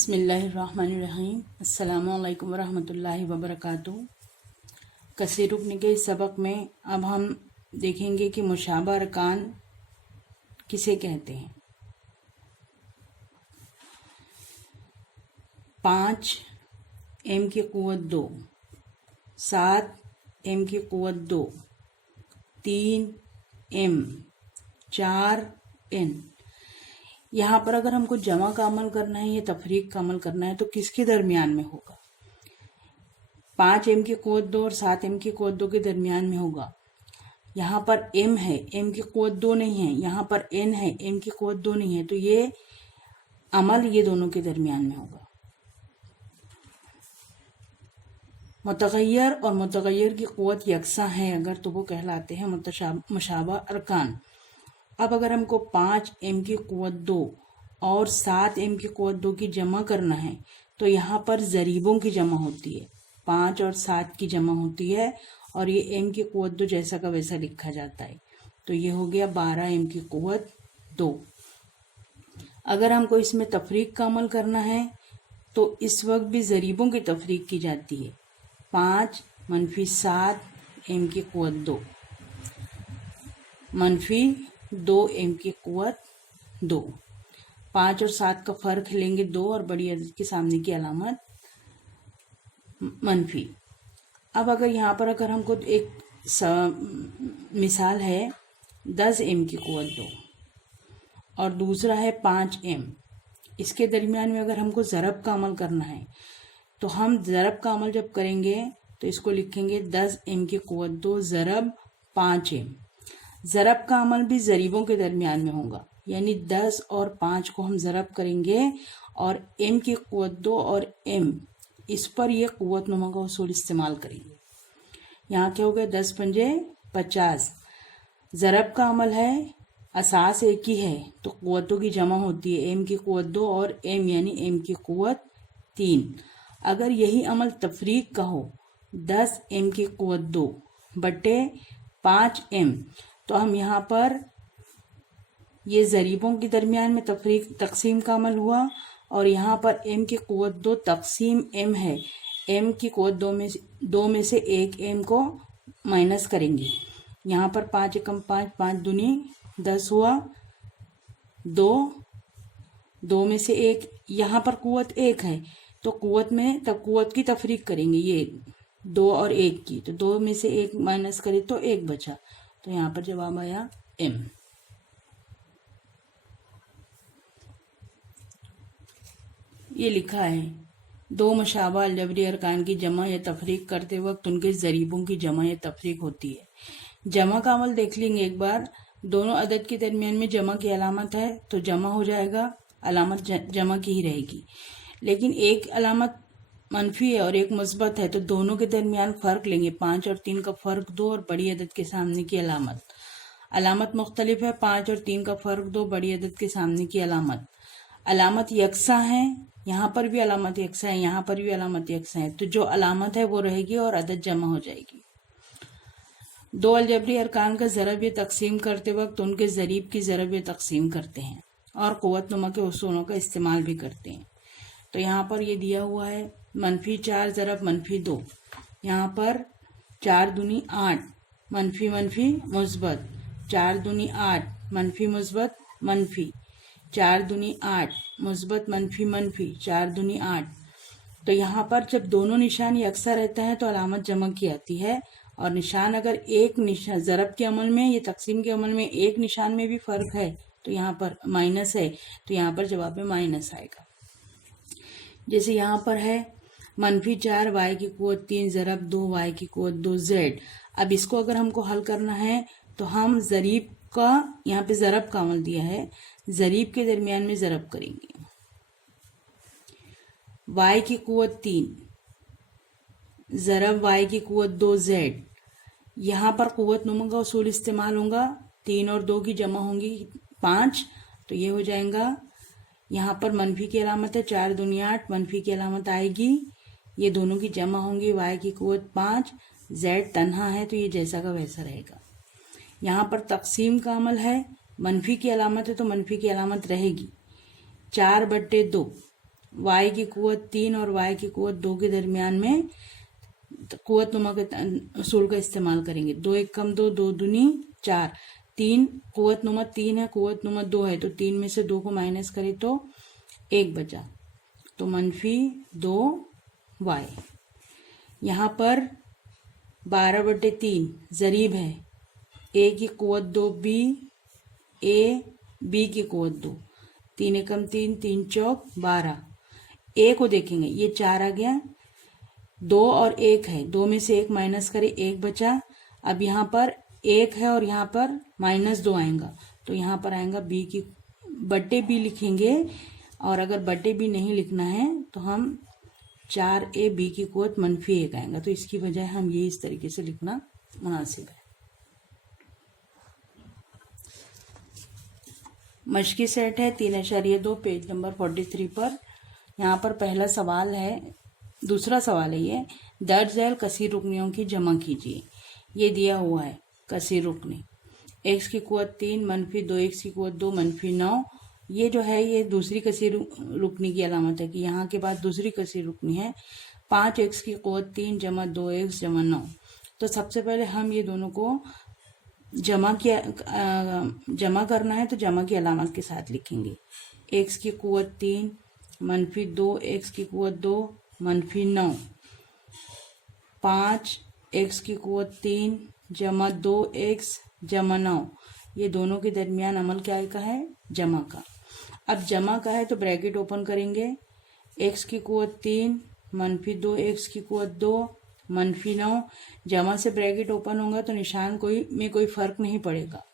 बिस्मिल्लाहिर्रहमानिर्रहीम। अस्सलामुअलैकुम वरहमतुल्लाहि वबरकातुहू। कसे रुकने के इस सबक में अब हम देखेंगे कि मुशाबा अरकान किसे कहते हैं। 5 m की क़ुव्वत 2, 7 m की क़ुव्वत 2, 3 m, 4 n। यहाँ पर अगर हमको जमा का अमल करना है या तफरीक का अमल करना है तो किसके दरमियान में होगा? 5 m की क़ुव्वत 2 और 7 m की क़ुव्वत 2 के दरमियान में होगा। यहाँ पर m है, m की क़ुव्वत 2 नहीं है, यहाँ पर n है, m की क़ुव्वत 2 नहीं है, तो ये अमल ये दोनों के दरमियान में होगा। मुतग़य्यर और मुतग़य्यर की क़ुव्वत यकसा है अगर, तो वो कहलाते हैं मुशाबा अरकान। अब अगर हमको 5 m की क़ुव्वत 2 और 7 m की क़ुव्वत 2 की जमा करना है तो यहाँ पर ज़रीबों की जमा होती है, 5 और 7 की जमा होती है और ये m की क़ुव्वत 2 जैसा का वैसा लिखा जाता है। तो ये हो गया 12 m की क़ुव्वत 2। अगर हमको इसमें तफरीक का अमल करना है तो इस वक्त भी ज़रीबों की तफरीक की जाती है। 5 - 7 m की क़ुव्वत 2 -2 m की क़ुव्वत 2। 5 और 7 का फ़र्क लेंगे 2 और बड़ी अदद के सामने की अलामत मनफी। अब अगर यहाँ पर अगर हमको एक मिसाल है 10 m की क़ुव्वत 2 और दूसरा है 5 m, इसके दरमियान में अगर हमको ज़रब का अमल करना है तो हम ज़रब का अमल जब करेंगे तो इसको लिखेंगे 10 m की क़ुव्वत 2 ज़रब 5 m। ज़रब का अमल भी ज़रीबों के दरमियान में होगा, यानी 10 और 5 को हम ज़रब करेंगे और m की क़ुव्वत 2 और m इस पर यह क़ुव्वत नुमा का उसूल इस्तेमाल करेंगे। यहाँ क्या हो गया 10 पंजे 50। ज़रब का अमल है, असास एक ही है तो क़ुव्वतों की जमा होती है, m की क़ुव्वत 2 और m यानी m की क़ुव्वत 3। अगर यही अमल तफरीक का हो 10 m की क़ुव्वत 2 बटे 5 m, तो हम यहाँ पर ये ज़रीबों के दरमियान में तकसीम का अमल हुआ और यहाँ पर m की क़ुव्वत 2 तकसीम m है, m की क़ुव्वत 2 में से एक m को माइनस करेंगे। यहाँ पर 5 एकम 5, 5 दूनी 10 हुआ, 2 में से एक, यहाँ पर क़ुव्वत 1 है तो क़ुव्वत की तफरीक करेंगे, ये 2 और 1 की, तो 2 में से 1 माइनस करें तो 1 बचा, तो यहाँ पर जवाब आया m। ये लिखा है 2 मुशाबा अलजबरी अरकान की जमा या तफरीक करते वक्त उनके ज़रीबों की जमा या तफरीक होती है। जमा का अमल देख लेंगे एक बार। दोनों अदद के दरमियान में जमा की अलामत है तो जमा हो जाएगा, अलामत जमा की ही रहेगी। लेकिन एक अलामत मनफी है और एक मुस्बत है तो दोनों के दरमियान फ़र्क लेंगे, 5 और 3 का फ़र्क 2 और बड़ी अदद के सामने की अलामत मुख्तलिफ है, 5 और 3 का फ़र्क 2, बड़ी अदद के सामने की अलामत यकसा है, यहाँ पर भी अलामत यकसा है, यहाँ पर भी अलामत यकसा है, तो जो अलामत है वो रहेगी और अदद जमा हो जाएगी। 2 अलजबरी अरकान का ज़रब या तकसीम करते वक्त उनके ज़रीब की ज़रब या तकसीम करते हैं और क़ुव्वत नुमा के उसूलों का इस्तेमाल भी करते हैं। तो यहाँ पर ये दिया हुआ है -4 ज़रब -2, यहाँ पर 4 दूनी 8, मनफी मुस्बत, 4 दूनी 8, मनफी मुस्बत मनफी, 4 दूनी 8, मुस्बत मनफी, 4 दूनी 8। तो यहाँ पर जब दोनों निशान यकसा रहता है तो अलामत जमा की आती है और निशान अगर एक निशान ज़रब के अमल में या तकसीम के अमल में एक निशान में भी फ़र्क है तो यहाँ पर माइनस है, तो यहाँ पर जवाब में माइनस आएगा। जैसे यहाँ पर है -4 y की क़ुव्वत 3 ज़रब 2 y की क़ुव्वत 2 z। अब इसको अगर हमको हल करना है तो हम ज़रीब का, यहाँ पे ज़रब का अमल दिया है, ज़रीब के दरमियान में ज़रब करेंगे। y की क़ुव्वत 3 ज़रब y की क़ुव्वत 2 z। यहाँ पर क़ुव्वत नुमा का उसूल इस्तेमाल होगा, 3 और 2 की जमा होंगी 5, तो ये हो जाएगा। यहाँ पर मनफी की अलामत है, 4 दूनी 8, मनफी की अलामत आएगी, ये दोनों की जमा होंगी, y की क़ुव्वत 5, z तन्हा है तो ये जैसा का वैसा रहेगा। यहाँ पर तकसीम का अमल है, मनफी की अलामत है तो मनफी की अलामत रहेगी, 4/2, y की कुव्वत 3 और y की कुव्वत 2 के दरमियान में कुव्वत नुमा के असूल का इस्तेमाल करेंगे। 2 एक कम 2, 2 दूनी 4, 3 कुव्वत नुमा 3 है, कुव्वत नुमा 2 है, तो 3 में से 2 को माइनस करें तो 1 बचा, तो -2y। यहाँ पर 12/3 जरीब है, a की कुव्वत 2b, a b की कुव्वत 2, 3 एकम 3, 3 चौक 12। a को देखेंगे, ये 4 आ गया, 2 और 1 है, 2 में से 1 माइनस करें, 1 बचा। अब यहाँ पर 1 है और यहाँ पर -2 आएगा, तो यहाँ पर आएगा b की बट्टे b लिखेंगे, और अगर बट्टे b नहीं लिखना है तो हम 4a b की कुव्वत -1 आएगा, तो इसकी बजाय हम ये इस तरीके से लिखना मुनासिब है। मश्की सेट है 3.2 पेज नंबर 43 पर। यहाँ पर पहला सवाल है, दूसरा सवाल है ये, दर्ज झैल कसीर रुकनियों की जमा कीजिए। ये दिया हुआ है कसीर रुकनी, x की कुव्वत 3 -2 x की कुव्वत 2 -9। ये जो है ये दूसरी कसीर रुकनी की अलामत है कि यहाँ के बाद दूसरी कसीर रुकनी है। 5x की कुव्वत 3 जमा 2x जमा 9। तो सबसे पहले हम ये दोनों को जमा करना है, तो जमा की अलामत के साथ लिखेंगे। x की कुव्वत 3 -2 x की कुव्वत 2 -9, 5 x की कुव्वत 3 जमा 2x जमा 9। ये दोनों के दरमियान अमल क्या का है? जमा का। अब जमा का है तो ब्रैकेट ओपन करेंगे, x की कुव्वत 3 -2 x की कुव्वत 2 -9। जमा से ब्रैकेट ओपन होगा तो निशान में कोई फर्क नहीं पड़ेगा।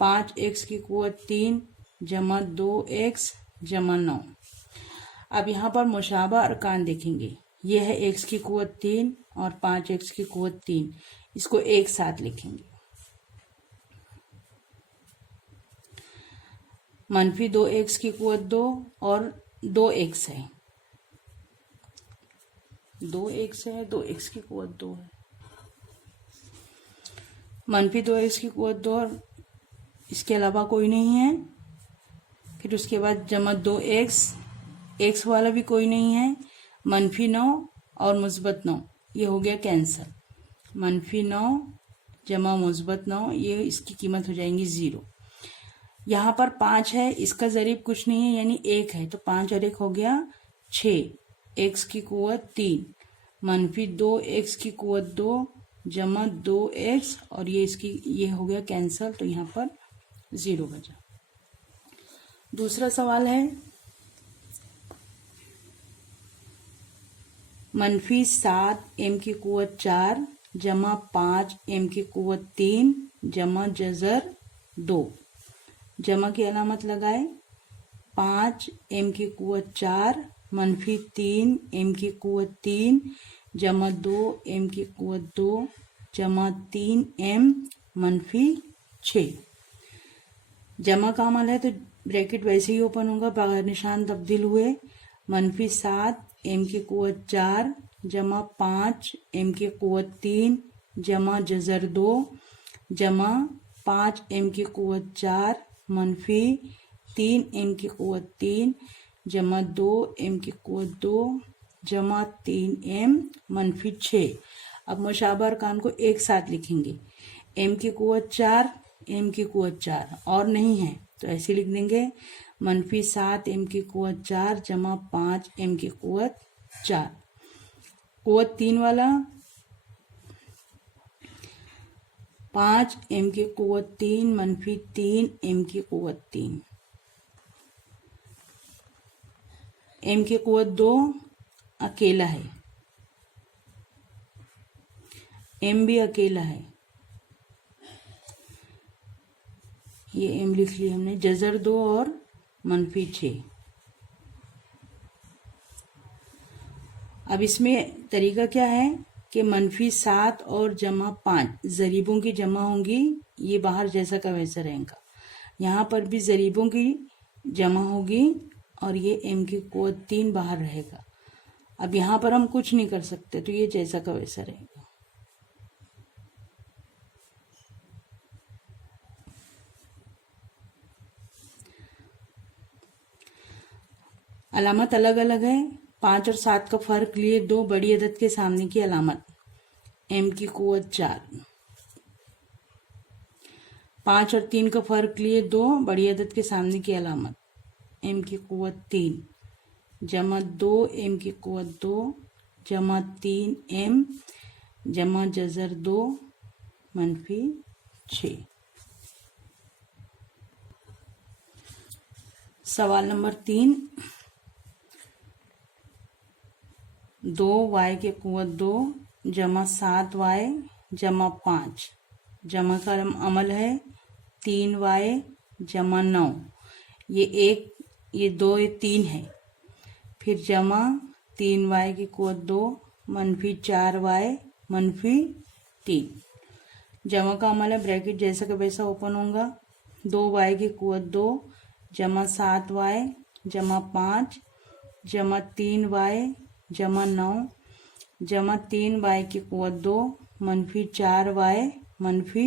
5x की कुव्वत 3 जमा 2x जमा 9। अब यहाँ पर मुशाबा अरकान देखेंगे, ये है x की कुव्वत 3 और 5x की कुव्वत 3, इसको एक साथ लिखेंगे। -2x की कुव्वत 2 और 2x है, 2x है, 2x की कुव्वत 2 है, -2x की कुव्वत 2 और इसके अलावा कोई नहीं है। फिर उसके बाद जमा 2x, x वाला भी कोई नहीं है, -9 और -9, ये हो गया कैंसल। -9 जमा -9, ये इसकी कीमत हो जाएंगी 0। यहाँ पर 5 है, इसका ज़रीब कुछ नहीं है यानी 1 है, तो 5 और 1 हो गया 6। x की कुव्वत 3 -2x की कुव्वत 2 जमा 2x, और ये हो गया कैंसल, तो यहाँ पर 0 बचा। दूसरा सवाल है, -7 m की कुव्वत 4 जमा 5 m की कुव्वत 3 जमा जज़र 2। जमा की अलामत लगाए, 5 m की कुव्वत 4 -3 m की कुव्वत 3 जमा 2 m की कुव्वत 2 जमा 3 m -6। जमा का अमल है तो ब्रैकेट वैसे ही ओपन होगा, बगैर निशान तब्दील हुए। -7 m की कुव्वत 4 जमा 5 m की कुव्वत 3 जमा जज़र 2 जमा 5 m की कुव्वत 4 -3 m की कुव्वत 3 जमा 2 m की कुव्वत 2 जमा 3 m -6। अब मुशाबा अरकान को एक साथ लिखेंगे, m की कुव्वत 4 m की कुव्वत 4 और नहीं है तो ऐसे लिख देंगे, -7 m की कुव्वत 4 जमा 5 m की कुव्वत 4। कुव्वत 3 वाला 5 m की कुव्वत 3 -3 m की कुव्वत 3। m की कुव्वत 2 अकेला है, m भी अकेला है, ये m लिख लिया हमने, जज़र 2 और -6। अब इसमें तरीका क्या है कि -7 और जमा 5 ज़रीबों की जमा होंगी, ये बाहर जैसा का वैसा रहेगा। यहाँ पर भी ज़रीबों की जमा होगी और ये m की कुव्वत 3 बाहर रहेगा। अब यहाँ पर हम कुछ नहीं कर सकते, तो ये जैसा का वैसा रहेगा। अलामत अलग अलग है। 5 और 7 का फर्क लिए 2 बड़ी अदद के सामने की अलामत m की कुव्वत 4। 5 और 3 का फर्क लिए 2 बड़ी अदद के सामने की अलामत m की कुव्वत 3 जमा 2 m की कुव्वत 2 जमा 3 m जमा जज़र 2 मनफी 6। सवाल नंबर 3, 2y की कुव्वत 2 जमा 7y जमा 5 जमा का अमल है 3y जमा 9। ये 1 ये 2 ये 3 है। फिर जमा 3y की कुव्वत 2 मनफी 4y मनफी 3। जमा का अमल है ब्रैकेट जैसा का वैसा ओपन होगा। 2y की कुव्वत 2 जमा 7y जमा 5 जमा 3y जमा 9 जमा 3y की कुव्वत 2 मनफी 4y मनफी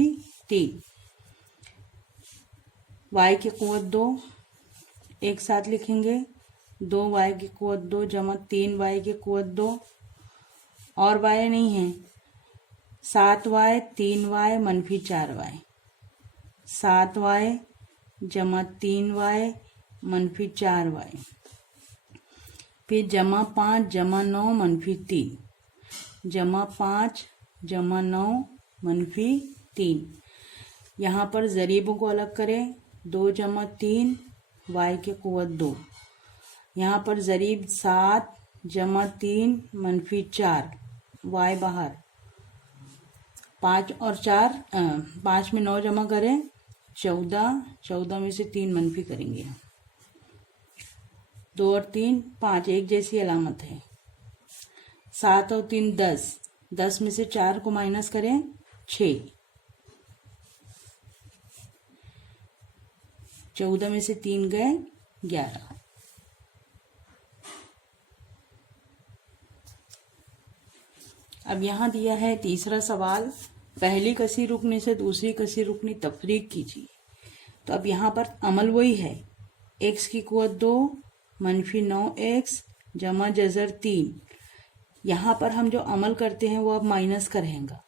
3। y की कुव्वत 2 एक साथ लिखेंगे। 2y की कुव्वत 2 जमा 3y की कुव्वत 2 और y नहीं है। 7y 3y मनफी 4y 7y जमा 3y मनफी 4y। फिर जमा 5 जमा 9 मनफी 3 जमा 5 जमा 9 मनफी 3। यहाँ पर ज़रीबों को अलग करें। 2 जमा 3 y की कुव्वत 2। यहाँ पर ज़रीब 7 जमा 3 मनफी 4 y बाहर। 5 और 4 5 में 9 जमा करें 14 14 में से 3 मनफी करेंगे। 2 और 3 5 एक जैसी अलामत है। 7 और 3 10 10 में से 4 को माइनस करें 6। 14 में से 3 गए 11। अब यहाँ दिया है तीसरा सवाल, पहली कसी रुकनी से दूसरी कसी रुकनी तफरीक कीजिए। तो अब यहाँ पर अमल वही है। x की कुव्वत 2 मनफी 9x जमा जज़र 3। यहाँ पर हम जो अमल करते हैं वो अब माइनस का रहेगा।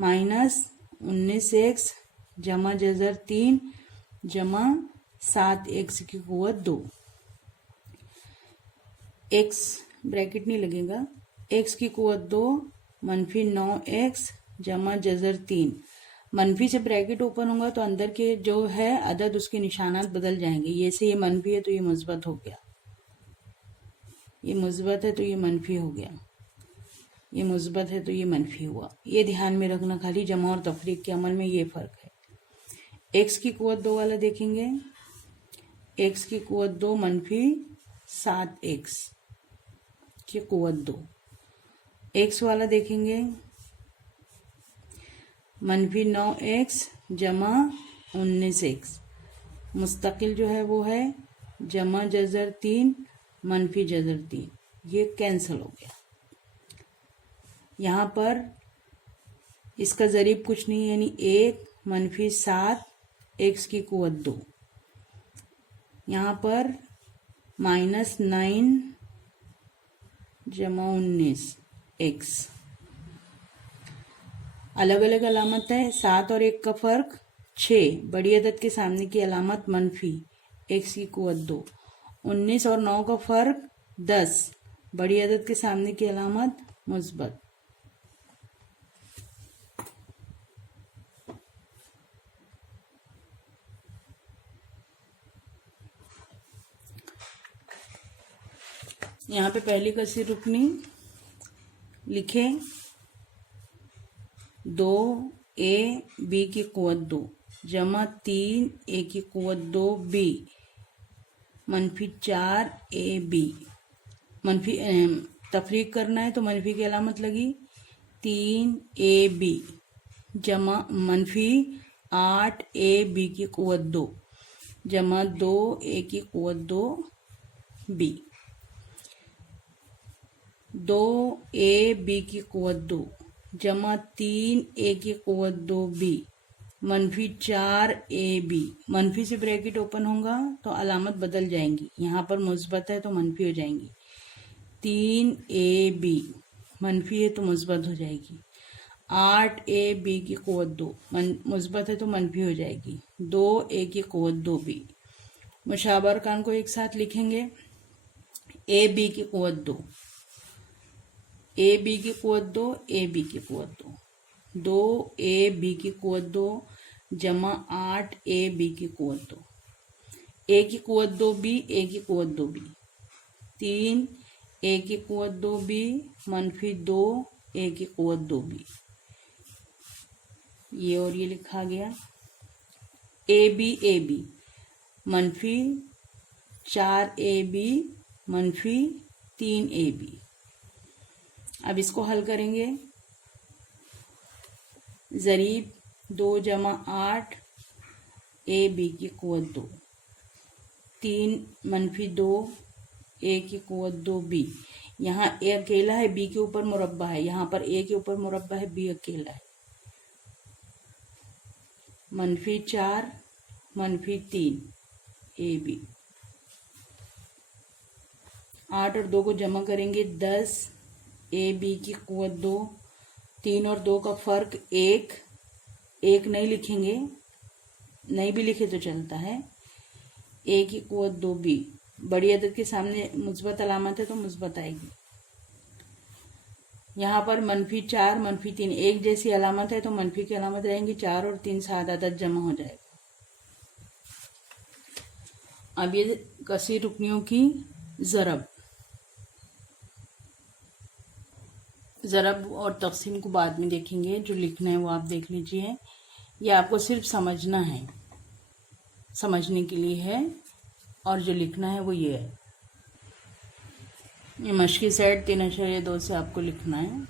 माइनस 19x जमा जज़र 3 जमा 7x की कुव्वत 2। x ब्रैकेट नहीं लगेगा। x की कुव्वत 2 मनफी 9x जमा जज़र 3। मनफी से ब्रैकेट ओपन होगा तो अंदर के जो है अदद उसके निशानात बदल जाएंगे। ये से ये मनफी है तो ये मुस्बत हो गया, ये मुस्बत है तो ये मनफी हो गया, ये मुस्बत है तो ये मनफी हुआ। ये ध्यान में रखना, खाली जमा और तफरीक के अमल में ये फ़र्क है। x की कुव्वत 2 वाला देखेंगे। x की कुव्वत 2 मनफी 7x की कुव्वत 2। x वाला देखेंगे मनफी 9x जमा 19x। मुस्तकिल जो है वो है जमा जज़र 3 मनफी जज़र 3। ये कैंसिल हो गया। यहाँ पर इसका ज़रीब कुछ नहीं, यानी 1 मनफी 7 x की कुव्वत 2। यहाँ पर -9 जमा 19 x। अलग अलग अलामत है। 7 और 1 का फ़र्क 6 बड़ी अदद के सामने की अलामत मनफी x की कुव्वत 2। 19 और 9 का फ़र्क 10 बड़ी अदद के सामने की अलामत मुस्बत। यहाँ पे पहली कसी रुकनी लिखें। 2a b की कुव्वत 2 जमा 3a की कुव्वत 2b मनफी 4ab। मनफी तफरीक करना है तो मनफी की अलामत लगी। 3ab जमा मनफी 8ab की कुव्वत 2 जमा 2a की कुव्वत 2b। 2ab की कुव्वत 2 जमा 3a की कुव्वत 2b -4AB, मनफी से ब्रैकेट ओपन होगा तो अलामत बदल जाएंगी, यहाँ पर मुस्बत है तो मनफी हो जाएंगी। 3AB, मनफी है तो मुस्बत हो जाएगी। 8AB की क़ुव्वत 2, मुस्बत है तो मनफी हो जाएगी। 2A की क़ुव्वत 2B। मुशाबा अरकान को एक साथ लिखेंगे। AB की क़ुव्वत 2, AB की क़ुव्वत 2, AB की क़ुव्वत 2, 2AB की क़ुव्वत 2 जमा 8AB की क़ुव्वत 2, A की क़ुव्वत 2B, A की क़ुव्वत 2B, 3A की क़ुव्वत 2B मनफी 2A की क़ुव्वत 2B। ये और ये लिखा गया। AB मनफी 4AB मनफी 3AB। अब इसको हल करेंगे। ज़रीब 2 जमा 8 AB की क़ुव्वत 2, 3 मनफी 2 A की क़ुव्वत 2B। यहाँ A अकेला है, B के ऊपर मुरब्बा है, यहाँ पर A के ऊपर मुरब्बा है, B अकेला है। मनफी 4 मनफी 3 AB। 8 और 2 को जमा करेंगे 10 AB की क़ुव्वत 2, 3 और 2 का फ़र्क 1 नहीं लिखेंगे, नहीं भी लिखे तो चलता है। A की क़ुव्वत 2B, बड़ी अदद के सामने मुस्बत अलामत है तो मुस्बत आएगी। यहाँ पर मनफी 4 मनफी 3 एक जैसी अलामत है तो मनफी की अलामत रहेंगी। 4 और 3 सात अदद जमा हो जाएगा। अब ये कसीर रुकनियों की ज़रब और तक़सीम को बाद में देखेंगे। जो लिखना है वो आप देख लीजिए। ये आपको सिर्फ समझना है, समझने के लिए है, और जो लिखना है वो ये है। ये मश्की सेट 3.2 से आपको लिखना है।